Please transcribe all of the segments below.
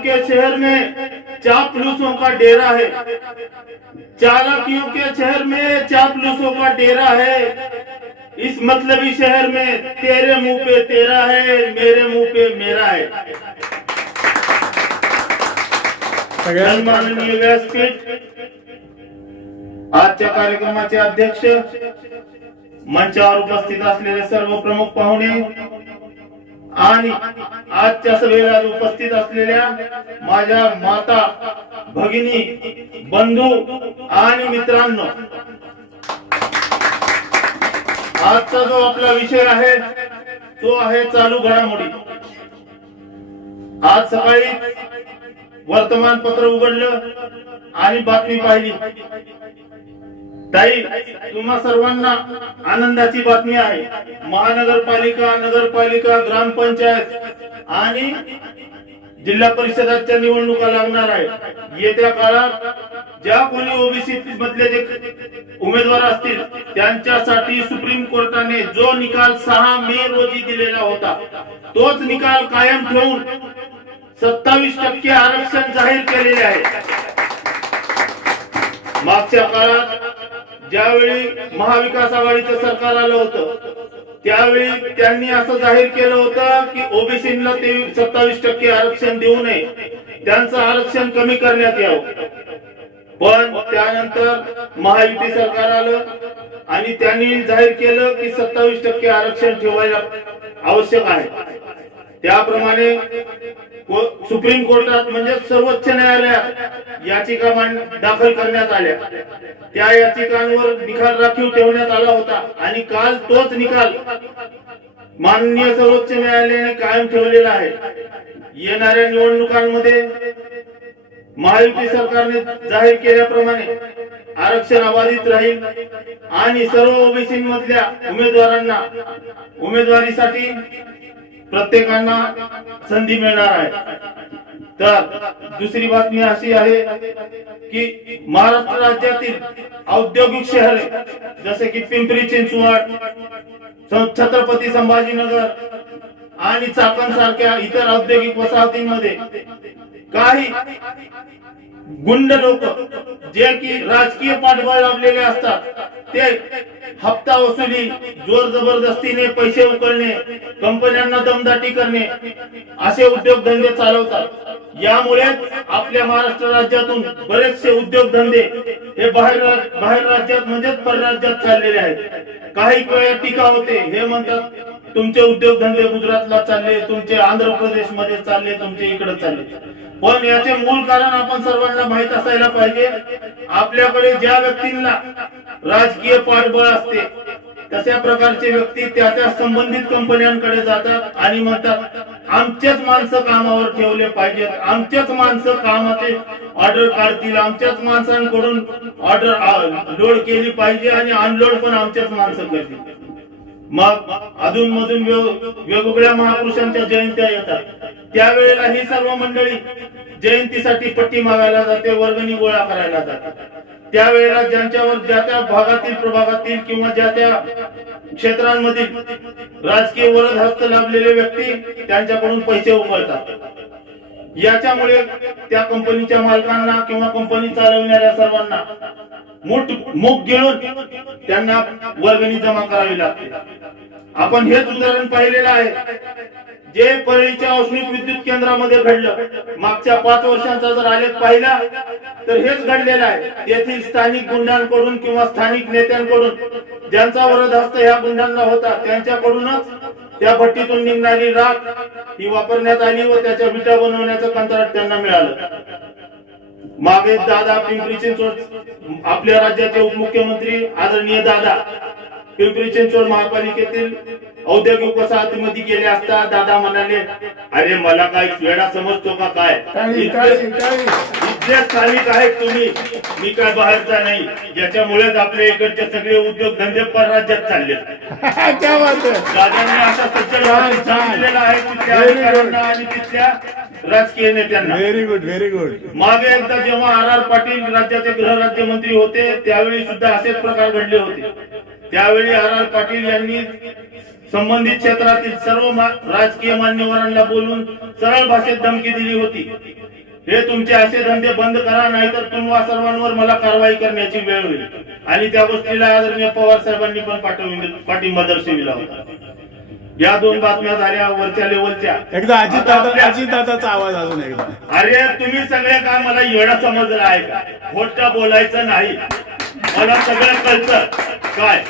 के शहर में चापलूसों का डेरा है। चालाकियों के शहर में चापलूसों का डेरा है। इस मतलबी शहर में तेरे मुँह पे तेरा है मेरे मुँह पे मेरा है। सन्माननीय व्यासपीठ आजच्या कार्यक्रमाचे अध्यक्ष मंचावर उपस्थित असलेले सर्व प्रमुख पाहुणे आणि आजच्या सभेला उपस्थित असलेल्या माझ्या माता भगिनी बंधू आणि मित्रांनो आजचा जो आपला विषय आहे तो आहे चालू घडामोडी. आज सकाळी वर्तमानपत्र उघडलं आणि बातमी पाहिली. ताई तुम्हा सर्वांना आनंदाची बातमी आहे. महानगरपालिका नगरपालिका ग्रामपंचायत आणि जिल्हा परिषदाच्या निवडणुका लागणार आहे येत्या काळात ज्या कोणी ओबीसी मधले जे उमेदवार असतील त्यांच्यासाठी सुप्रीम कोर्टाने जो निकाल सहा मे रोजी दिलेला होता तोच निकाल कायम ठेवून सत्तावीस टक्के आरक्षण जाहीर केलेले आहे. मागच्या काळात ज्यावेळी महाविकास आघाडीचं सरकार आलं होतं त्यावेळी त्यांनी असं जाहीर केलं होतं की ओबीसीला ते सत्तावीस टक्के आरक्षण देऊ नये. त्यांचं आरक्षण कमी करण्यात यावं. पण त्यानंतर महायुती सरकार आलं आणि त्यांनी जाहीर केलं की सत्तावीस टक्के आरक्षण ठेवायला आवश्यक आहे. त्याप्रमाणे सुप्रीम कोर्टात म्हणजे सर्वोच्च न्यायालयात याचिका दाखल करण्यात आल्या. त्या याचिकांवर निकाल राखीव ठेवण्यात आला होता आणि काल तोच निकाल माननीय सर्वोच्च न्यायालयाने कायम ठेवलेला आहे. येणाऱ्या निवडणुकांमध्ये महायुती सरकारने जाहीर केल्याप्रमाणे आरक्षण अबाधित राहील आणि सर्व ओबीसी मधल्या उमेदवारांना उमेदवारीसाठी प्रत्येकांना संधी मिळणार आहे. तर दुसरी बातमी अशी आहे की महाराष्ट्र राज्यातील औद्योगिक शहरे जसे की पिंपरी चिंचवड छत्रपती संभाजीनगर आणि चाकण सारख्या इतर औद्योगिक वसाहतींमध्ये काही गुंड लोक जे की राजकीय पाठबळ लाभलेले असतात ते हप्ता वसुली जोर जबरदस्तीने पैसे उकळणे कंपन्यांना दमदाटी करणे असे उद्योगधंदे चालवतात. यामुळे आपल्या महाराष्ट्र राज्यातून बरेचसे उद्योगधंदे हे बाहेर बाहेर राज्यात म्हणजेच परराज्यात चाललेले आहेत. काही वेळा टीका होते हे म्हणतात तुमचे उद्योगधंदे गुजरातला चालले तुमचे आंध्र प्रदेशमध्ये चालले तुमचे इकडे चालले. पण याचे मूळ कारण आपण सर्वांना माहीत असायला पाहिजे. आपल्याकडे ज्या व्यक्तींना राजकीय पाठबळ असते तशा प्रकारचे व्यक्ती त्या त्या संबंधित कंपन्यांकडे जातात आणि म्हणतात आमच्याच माणसं कामावर ठेवले पाहिजेत. आमच्याच माणसं कामाचे ऑर्डर काढतील. आमच्याच माणसांकडून ऑर्डर लोड केली पाहिजे आणि अनलोड पण आमच्याच माणसं करतील. मग अधून मधून वेगवेगळ्या महापुरुषांच्या जयंत्या येतात. त्यावेळेला ही सर्व मंडळी जयंतीसाठी पट्टी मागायला जाते वर्गणी गोळा करायला जातात त्यावेळेला ज्यांच्यावर ज्या त्या भागातील प्रभागातील किंवा ज्या त्या क्षेत्रांमधील राजकीय वरद हस्त लाभलेले व्यक्ती त्यांच्याकडून पैसे उमळतात याच्यामुळे त्या कंपनीच्या मालकांना किंवा कंपनी चालवणाऱ्या सर्वांना मूठ मुख गिळून त्यांना वर्गणी जमा करावी लागते. आपण हेच उदाहरण पाहिलेलं आहे. जे परळीच्या औष्णिक विद्युत केंद्रामध्ये घडलं मागच्या पाच वर्षांचा जर आलेख पाहिला तर हेच घडलेलं आहे. तेथील स्थानिक गुंडांकडून किंवा स्थानिक नेत्यांकडून ज्यांचा वरद हस्त ह्या गुंडांना होता त्यांच्याकडूनच त्या भट्टीतून निघणारी राख ही वापरण्यात आली व त्याच्या विटा बनवण्याचं कंत्राट त्यांना मिळालं. मागे दादा पिंपरी चिंचवड आपल्या राज्याचे उपमुख्यमंत्री आदरणीय दादा पिंपरी चिंचवड महापालिकेतील औद्योगिक वसाहतीमध्ये गेले असता दादा म्हणाले अरे मला काय वेळा समजतो का काय. इथले स्थानिक आहेत तुम्ही. मी काय बाहेरचा नाही. याच्यामुळेच आपल्या इकडचे सगळे उद्योग धंदे परराज्यात चालले. दादांनी छान. सांगितलेला आहे तिथल्या. अधिकाऱ्यांना आणि तिथल्या राजकीय नेत्यांना. व्हेरी गुड व्हेरी गुड मागे एकदा जेव्हा आर आर पाटील राज्याचे गृहराज्यमंत्री होते त्यावेळी सुद्धा असेच प्रकार घडले होते. त्यावेळी आर आर पाटील यांनी संबंधित क्षेत्रातील सर्व राजकीय मान्यवरांना बोलून सरळ भाषेत धमकी दिली होती. हे तुमचे असे धंदे बंद करा नाहीतर तुम्हा सर्वांवर मला कारवाई करण्याची वेळ होईल. आणि त्या गोष्टीला आदरणीय पवार साहेबांनी पण पाठिंबा दर्शविला होता. या दोन बातम्या झाल्या वरच्या लेवलच्या. एकदा अजित आता दादा आपल्या- अजित दादाचा आवाज अजून एकदा. अरे तुम्ही सगळे का मला येडा समजला आहे का? खोटं बोलायचं नाही. मला सगळं कळतं. काय?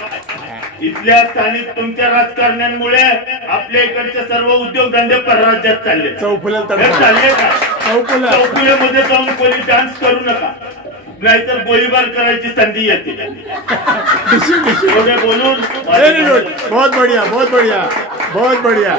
इथल्या स्थानिक तुमच्या राजकारण्यांमुळे आपल्या इकडचे सर्व उद्योगधंदे परराज्यात चालले. चौफुल्या हे चालले का? चौफुल्या चौकुल्यामध्ये जाऊन कोणी डान्स करू नका. नाहीतर गोळीबार करायची संधी येते. बोलून बहुत बढ़िया बहुत बढ़िया बहुत बढ़िया.